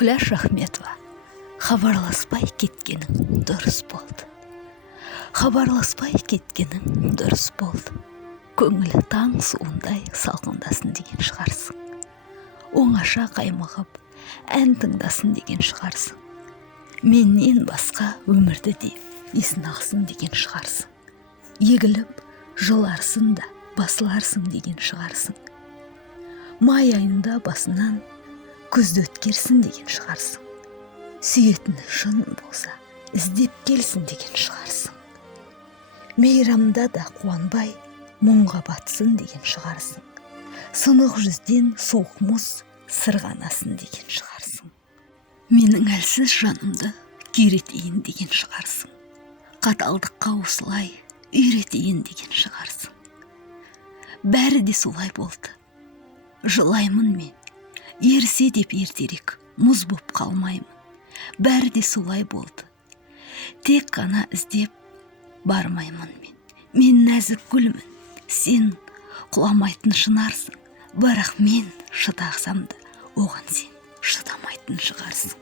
Күләш Ахметова, хабарласпай кеткенің дұрыс болды. Хабарласпай кеткенің дұрыс болды. Көңілі таң суындай салқындасын деген шығарсың. Оңаша қаймығып, ән тыңдасын деген шығарсың. Менен басқа өмірді де есін ақсын деген шығарсың. Егіліп, жыларсың да басыларсың деген шығарсың. Май айында басынан күзді өткерсін деген шығарсың. Сүйетіні шын болса, іздеп келсін деген шығарсың. Мейрамда да қуанбай, мұңға батсын деген шығарсың. Сынық жүзден суық мұз сырғанасын деген шығарсың. Менің әлсіз жанымды күйретейін деген шығарсың. Қаталдыққа осылай үйретейін деген шығарсың. Бәрі де солай болды. Жылаймын мен, ерсе деп ертерек мұз боп қалмаймын. Бәрі де солай болды. Тек қана іздеп бармаймын мен. Мен нәзік гүлмін, сен құламайтын шынарсың. Бірақ мен шыдасам да, оған сен шыдамайтын шығарсың.